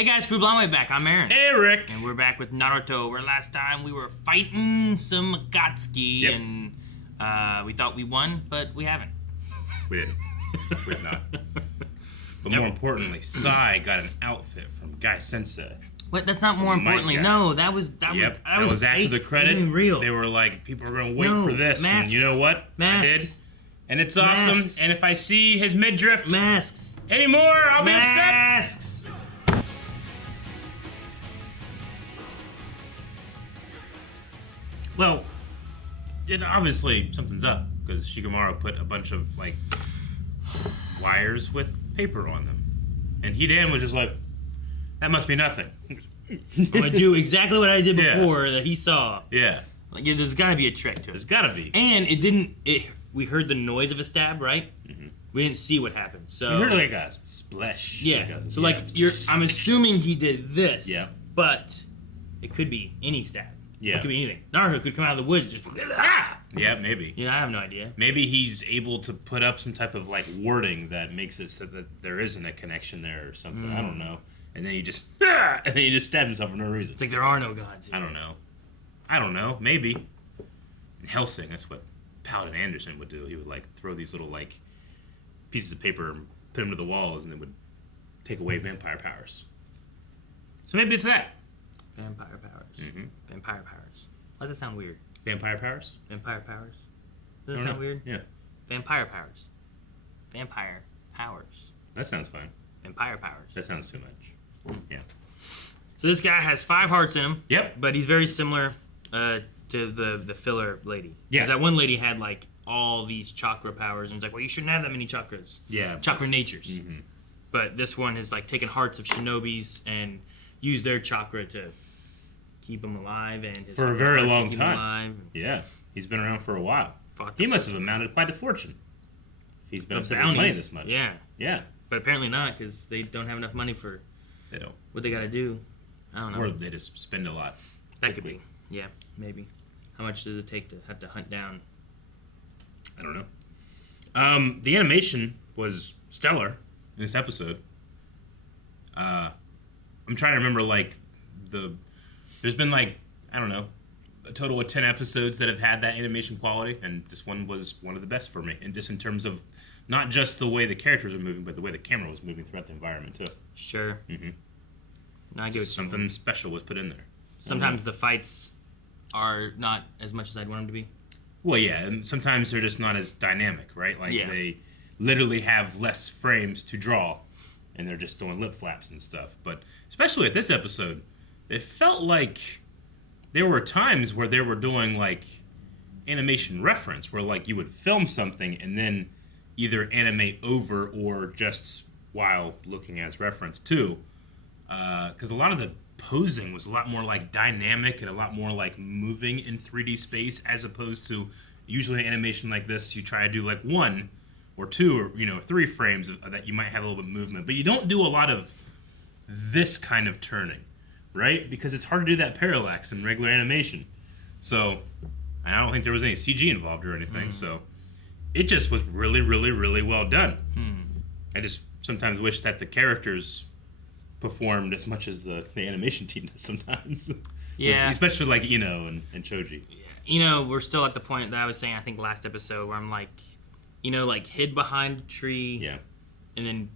Hey guys, Crew Blonde back. I'm Aaron. Hey Rick. And we're back with Naruto, where last time we were fighting some Gatsuki, and we thought we won, but we haven't. We didn't. We have not. But more importantly, Sai got an outfit from Guy Sensei. What? That's not more importantly. No, that was after the credit. Real. They were like, people are gonna wait for this, masks. and you know what? Masks. I did, and it's awesome. Masks. And if I see his midriff masks anymore, I'll be upset. Masks. Well, obviously something's up because Shikamaru put a bunch of like wires with paper on them, and Hidan was just like, "That must be nothing." I'm gonna do exactly what I did before that he saw. Yeah. Like, there's gotta be a trick to it. There's gotta be. And it didn't. We heard the noise of a stab, right? Mm-hmm. We didn't see what happened. So we heard like a splash. Yeah. I'm assuming he did this. Yeah. But it could be any stab. Yeah. It could be anything. Naruto could come out of the woods just. Yeah, maybe. I have no idea. Maybe he's able to put up some type of like wording that makes it so that there isn't a connection there or something. I don't know. And then he just stab himself for no reason. It's like there are no gods here. I don't know. Maybe. In Hellsing, that's what Paladin Anderson would do. He would like throw these little like pieces of paper and put them to the walls, and it would take away vampire powers. So maybe it's that. Vampire powers. Mm-hmm. Vampire powers. Why does that sound weird? Vampire powers? Vampire powers. Does that sound weird? Yeah. Vampire powers. Vampire powers. That sounds fine. Vampire powers. That sounds too much. Yeah. So this guy has 5 hearts in him. Yep. But he's very similar to the filler lady. Yeah. Because that one lady had like all these chakra powers, and it's like, well, you shouldn't have that many chakras. Yeah. Chakra natures. Mm-hmm. But this one has like taken hearts of shinobis and used their chakra to keep him alive, and his for a very long time. Alive. Yeah, he's been around for a while. He must have amounted quite a fortune. He's been upset with money this much. Yeah, yeah, but apparently not, because they don't have enough money for. They don't. What they got to do? I don't know. Or they just spend a lot. That could be. Yeah, maybe. How much does it take to have to hunt down? I don't know. The animation was stellar in this episode. I'm trying to remember like there's been like, I don't know, a total of 10 episodes that have had that animation quality, and this one was one of the best for me. And just in terms of not just the way the characters are moving, but the way the camera was moving throughout the environment too. Sure. Mm-hmm. No, I get something special was put in there. Sometimes the fights are not as much as I'd want them to be. Well, yeah, and sometimes they're just not as dynamic, right? Like they literally have less frames to draw, and they're just doing lip flaps and stuff. But especially at this episode, it felt like there were times where they were doing like animation reference, where like you would film something and then either animate over or just while looking as reference too. Because a lot of the posing was a lot more like dynamic and a lot more like moving in 3D space, as opposed to usually an animation like this, you try to do like 1 or 2 or 3 frames that you might have a little bit of movement, but you don't do a lot of this kind of turning, right? Because it's hard to do that parallax in regular animation. So, and I don't think there was any CG involved or anything, so it just was really, really, really well done. I just sometimes wish that the characters performed as much as the animation team does sometimes. Yeah. Especially like Ino and Choji. Yeah. We're still at the point that I was saying, I think last episode, where I'm like, like hid behind a tree. Yeah. And then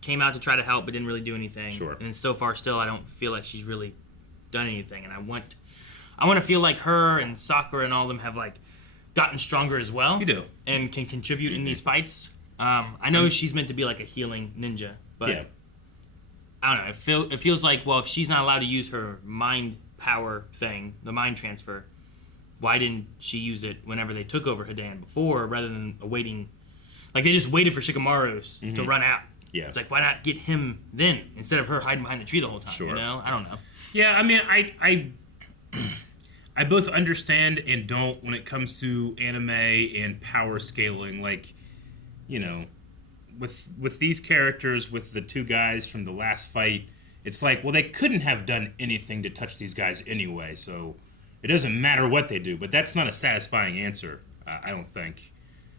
came out to try to help, but didn't really do anything. Sure. And then so far still, I don't feel like she's really done anything. And I want to feel like her and Sakura and all of them have like gotten stronger as well. You do. And can contribute in these fights. I know she's meant to be like a healing ninja, but yeah. I don't know. It feels like, well, if she's not allowed to use her mind power thing, the mind transfer, why didn't she use it whenever they took over Hidan before, rather than awaiting? Like, they just waited for Shikamaru's to run out. Yeah. It's like, why not get him then, instead of her hiding behind the tree the whole time? Sure. I don't know. Yeah, I mean, I both understand and don't when it comes to anime and power scaling. Like, with these characters, with the 2 guys from the last fight, it's like, well, they couldn't have done anything to touch these guys anyway, so it doesn't matter what they do. But that's not a satisfying answer, I don't think,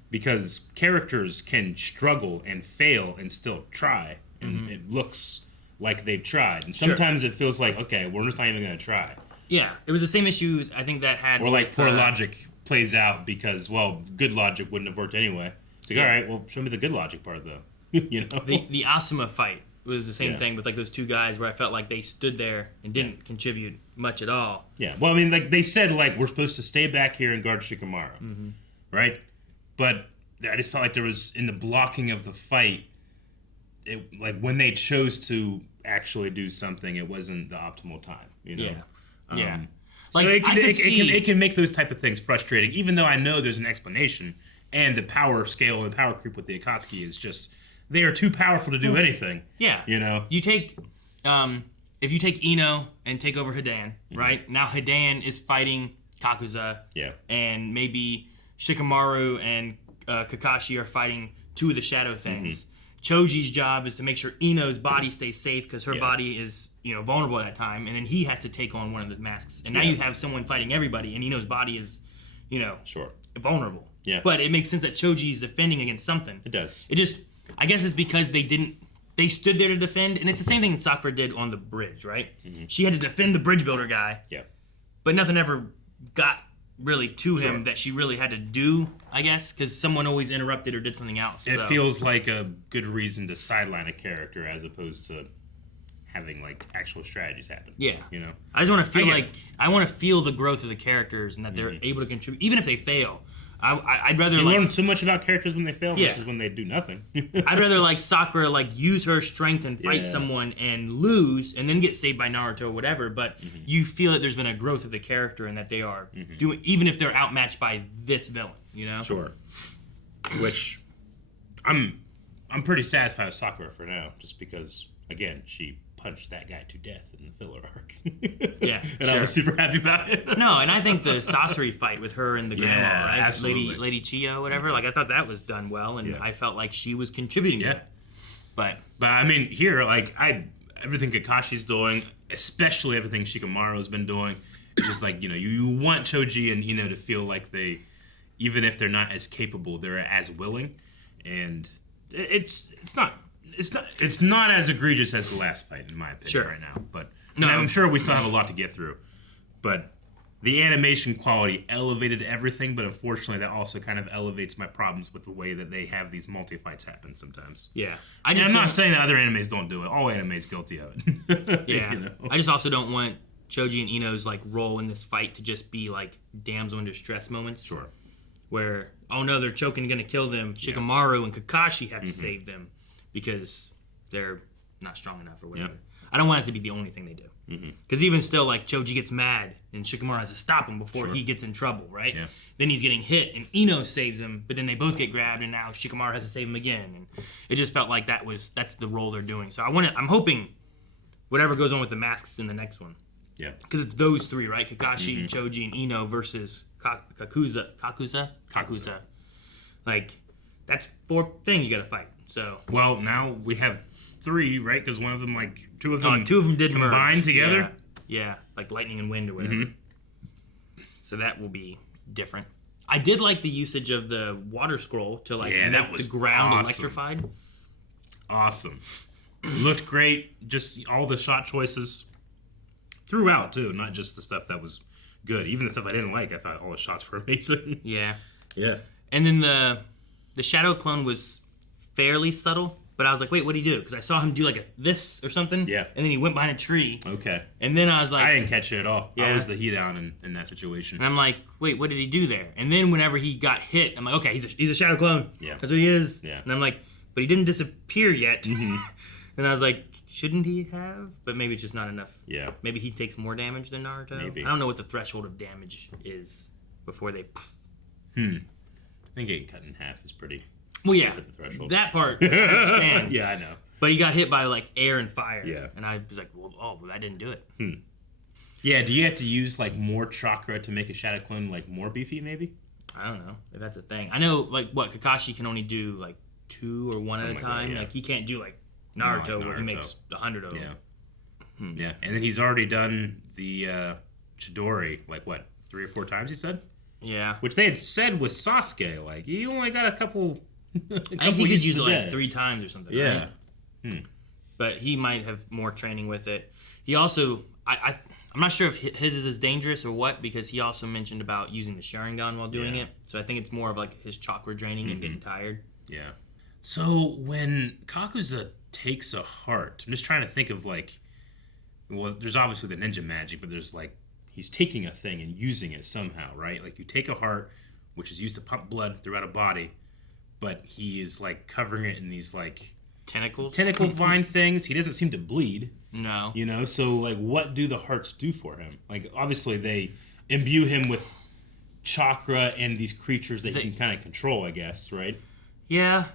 because characters can struggle and fail and still try, and it looks like they've tried. And sometimes it feels like, okay, we're just not even going to try. Yeah, it was the same issue I think that had. Or like poor logic plays out because, well, good logic wouldn't have worked anyway. It's like, all right, well, show me the good logic part though. You know, the Asuma fight was the same thing with like those two guys where I felt like they stood there and didn't contribute much at all. Yeah, well, I mean, like they said, like we're supposed to stay back here and guard Shikamaru, right? But I just felt like there was in the blocking of the fight, like when they chose to actually do something, it wasn't the optimal time. You know? Yeah. So Like, it can make those type of things frustrating, even though I know there's an explanation, and the power scale and power creep with the Akatsuki is just they are too powerful to do anything. Yeah, you know. You take if you take Ino and take over Hidan, right? Now Hidan is fighting Kakuzu. Yeah, and maybe Shikamaru and Kakashi are fighting two of the shadow things. Choji's job is to make sure Ino's body stays safe because her body is, vulnerable at that time, and then he has to take on one of the masks. And now you have someone fighting everybody, and Ino's body is, vulnerable. Yeah. But it makes sense that Choji is defending against something. It does. I guess it's because they stood there to defend, and it's the same thing Sakura did on the bridge, right? She had to defend the bridge builder guy. Yeah. But nothing ever got really to him that she really had to do, I guess, because someone always interrupted or did something else. It feels like a good reason to sideline a character as opposed to having like actual strategies happen. Yeah, I just want to feel I want to feel the growth of the characters and that they're able to contribute, even if they fail. I'd rather you learn so much about characters when they fail versus when they do nothing. I'd rather Sakura use her strength and fight someone and lose and then get saved by Naruto or whatever. But you feel that there's been a growth of the character and that they are doing, even if they're outmatched by this villain. Sure. Which I'm pretty satisfied with Sakura for now, just because again she punched that guy to death in the filler arc. And I was super happy about it. No, and I think the Sasori fight with her and the grandma, right? Absolutely. Lady Chiyo, whatever. I thought that was done well, and I felt like she was contributing to that. But I mean, here, everything Kakashi's doing, especially everything Shikamaru's been doing, it's just you want Choji and Ino to feel like they, even if they're not as capable, they're as willing, and it's not as egregious as the last fight, in my opinion, right now. But I'm sure we still have a lot to get through. But the animation quality elevated everything, but unfortunately that also kind of elevates my problems with the way that they have these multi-fights happen sometimes. Yeah. I'm not saying that other animes don't do it. All anime's guilty of it. Yeah. I just also don't want Choji and Ino's role in this fight to just be damsel in distress moments. Sure. Where, oh no, they're choking, gonna kill them. Shikamaru and Kakashi have to save them because they're not strong enough or whatever. I don't want it to be the only thing they do. Because even still, Choji gets mad and Shikamaru has to stop him before he gets in trouble, right? Yeah. Then he's getting hit and Ino saves him, but then they both get grabbed and now Shikamaru has to save him again. And it just felt like that's the role they're doing. So I'm hoping whatever goes on with the masks in the next one. Yeah. Because it's those three, right? Kakashi, Choji, and Ino versus Kakuzu. That's 4 things you gotta fight. So. Well, now we have 3, right? Because one of them, two of them did combine merge. together. Yeah, like lightning and wind or whatever. So that will be different. I did like the usage of the water scroll to make the ground electrified. Awesome. It looked great. Just all the shot choices throughout too, not just the stuff that was good. Even the stuff I didn't like, I thought all the shots were amazing. Yeah. Yeah. And then the shadow clone was fairly subtle. But I was like, wait, what did he do? Because I saw him do this or something. Yeah. And then he went behind a tree. Okay. And then I was like... I didn't catch it at all. Yeah. I was the heat down in that situation. And I'm like, wait, what did he do there? And then whenever he got hit, I'm like, okay, he's a shadow clone. Yeah. That's what he is. Yeah. And I'm like, but he didn't disappear yet. And I was like, shouldn't he have? But maybe it's just not enough. Yeah. Maybe he takes more damage than Naruto. Maybe. I don't know what the threshold of damage is before they... I think getting cut in half is pretty... Well, yeah. That part, I understand. Yeah, I know. But he got hit by air and fire. Yeah. And I was like, well, that didn't do it. Yeah, do you have to use more chakra to make a shadow clone more beefy maybe? I don't know if that's a thing. I know Kakashi can only do 2 or 1 at a time. That, yeah. He can't do Naruto where he makes 100 of them. Yeah. Yeah. And then he's already done the Chidori 3 or 4 times he said? Yeah. Which they had said with Sasuke, you only got a couple I think he could use it 3 times or something. Yeah. Right? but he might have more training with it. He also, I'm not sure if his is as dangerous or what, because he also mentioned about using the Sharingan while doing it. So I think it's more of like his chakra draining and getting tired. Yeah. So when Kakuzu takes a heart, I'm just trying to think of like, well, there's obviously the ninja magic, but there's like, he's taking a thing and using it somehow, right? Like you take a heart, which is used to pump blood throughout a body, but he is like covering it in these like tentacle vine things. He doesn't seem to bleed. No. You know, so like what do the hearts do for him? Like obviously they imbue him with chakra and these creatures that he can kind of control, I guess, right? Yeah.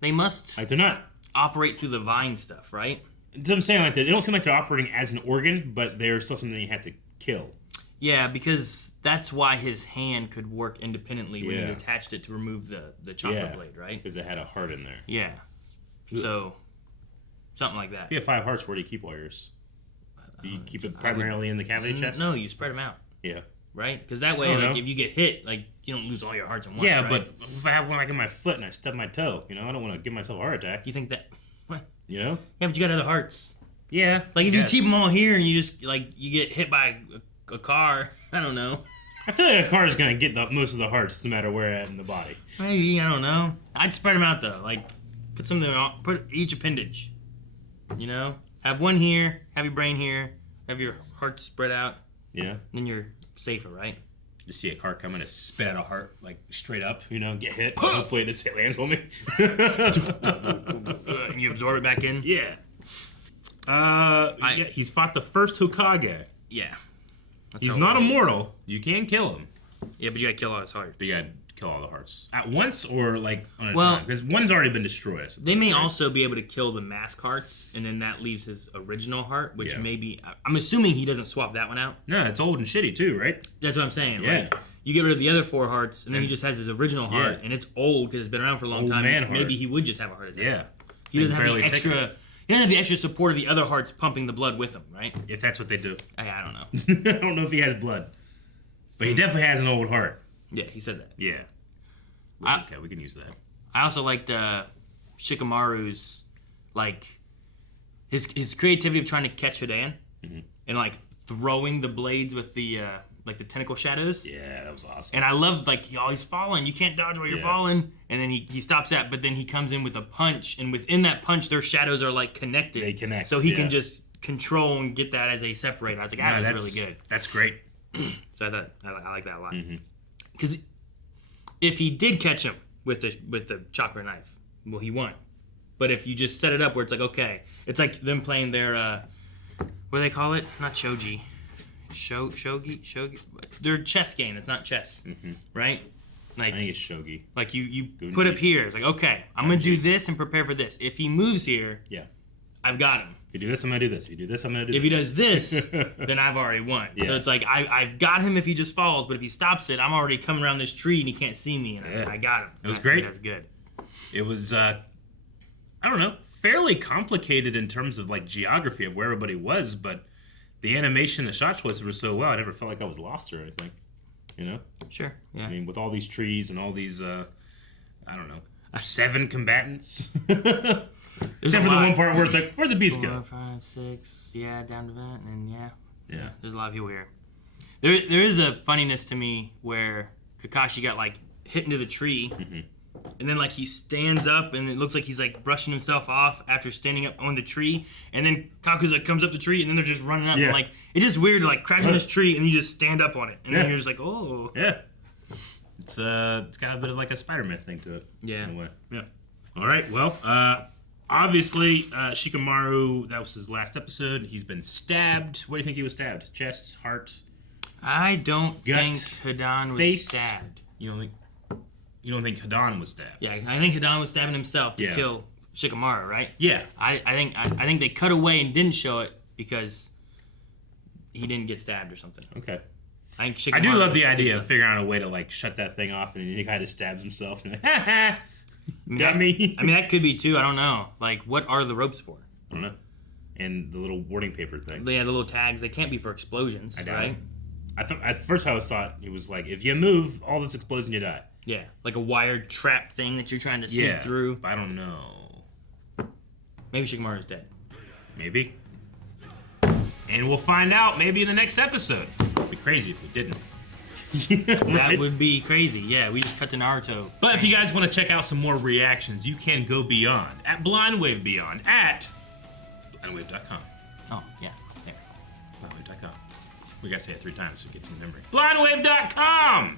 They must like they're not operate through the vine stuff, right? That's what I'm saying. Like they don't seem like they're operating as an organ, but they're still something you have to kill. Yeah, because that's why his hand could work independently when he attached it to remove the chakra blade, right? Because it had a heart in there. Yeah. So, something like that. If you have 5 hearts, where do you keep all yours? Do you keep it primarily in the cavity chest? No, you spread them out. Yeah. Right? Because that way, like, if you get hit, like, you don't lose all your hearts at once, yeah, right? But if I have one like in my foot and I stub my toe, you know, I don't want to give myself a heart attack. You think that... What? You know? Yeah, but you got other hearts. Yeah. Like, if you keep them all here and you just, like, you get hit by a car, I don't know. I feel like a car is going to get most of the hearts no matter where at in the body. Maybe, I don't know. I'd spread them out, though. Like, put each appendage. You know? Have one here, have your brain here, have your heart spread out. Yeah. Then you're safer, right? You see a car coming to spit out a heart, like, straight up, you know, get hit. Hopefully it lands on me. And you absorb it back in? Yeah. Yeah, he's fought the first Hokage. Yeah. He's not immortal. You can kill him. Yeah, but you gotta kill all his hearts. But you gotta kill all the hearts. At once or, like, on a time? Because one's already been destroyed. They may also be able to kill the mask hearts, and then that leaves his original heart, which maybe... I'm assuming he doesn't swap that one out. No, it's old and shitty, too, right? That's what I'm saying. Yeah. Like, you get rid of the other 4 hearts, and then he just has his original heart, and it's old because it's been around for a long time. Man maybe he would just have a heart attack. Yeah. He doesn't have the extra... He doesn't have the extra support of the other hearts pumping the blood with him, right? If that's what they do. I don't know. I don't know if he has blood. But he definitely has an old heart. Yeah, he said that. Yeah. Okay, we can use that. I also liked Shikamaru's, like, his creativity of trying to catch Hidan and, like, throwing the blades with the the tentacle shadows. Yeah, that was awesome. And I love, like, he's falling. You can't dodge while you're falling. And then he stops that, but then he comes in with a punch, and within that punch, their shadows are, like, connected. They connect, so he can just control and get that as a separator. I was like, that's really good. That's great. So I thought I like that a lot. Because if he did catch him with the chakra knife, well, he won. But if you just set it up where it's like, okay, it's like them playing their what do they call it? Not shogi, shogi. Their chess game. It's not chess, right? Like, I think it's shogi. Like you put up here. It's like, okay, I'm gonna do this and prepare for this. If he moves here, I've got him. If you do this, I'm gonna do this. If you do this, I'm gonna do this. If he does this, then I've already won. Yeah. So it's like I've got him if he just falls, but if he stops it, I'm already coming around this tree and he can't see me, and I got him. It was great. That was good. It was I don't know, fairly complicated in terms of like geography of where everybody was, but the animation, the shot choices were so well, I never felt like I was lost or anything. You know? Sure. Yeah. I mean, with all these trees and all these I don't know, 7 combatants. Except for the one part where it's like, where'd the beast go? 4, 5, 6, down to that, and there's a lot of people here. There is a funniness to me where Kakashi got like hit into the tree, and then like he stands up, and it looks like he's like brushing himself off after standing up on the tree, and then Kakuzu comes up the tree, and then they're just running up. And, like, it's just weird to like crash on this tree, and you just stand up on it, and then you're just like, oh. Yeah. It's got a bit of like a Spider-Man thing to it. Yeah. In a way. Yeah. All right. Well, obviously, Shikamaru, that was his last episode. He's been stabbed. What do you think he was stabbed? Chest, heart? I don't gut, think Hidan was stabbed. You don't think Hidan was stabbed? Yeah, I think Hidan was stabbing himself to kill Shikamaru, right? Yeah. I think they cut away and didn't show it because he didn't get stabbed or something. Okay. I think Shikamaru. I do love the idea of figuring out a way to like shut that thing off, and he kind of stabs himself. And ha ha. Dummy. I mean, that could be too. I don't know. Like, what are the ropes for? I don't know. And the little warning paper things. Yeah, the little tags. They can't be for explosions, right? At first I thought it was like, if you move all this explosion, you die. Yeah, like a wired trap thing that you're trying to sneak through. But I don't know. Maybe Shikamaru's dead. Maybe. And we'll find out maybe in the next episode. It'd be crazy if we didn't. That would be crazy. Yeah, we just cut to Naruto. But if you guys want to check out some more reactions, you can go beyond at Blindwave Beyond at blindwave.com. Oh, yeah. There. Blindwave.com. We gotta say it 3 times to get to the memory. Blindwave.com!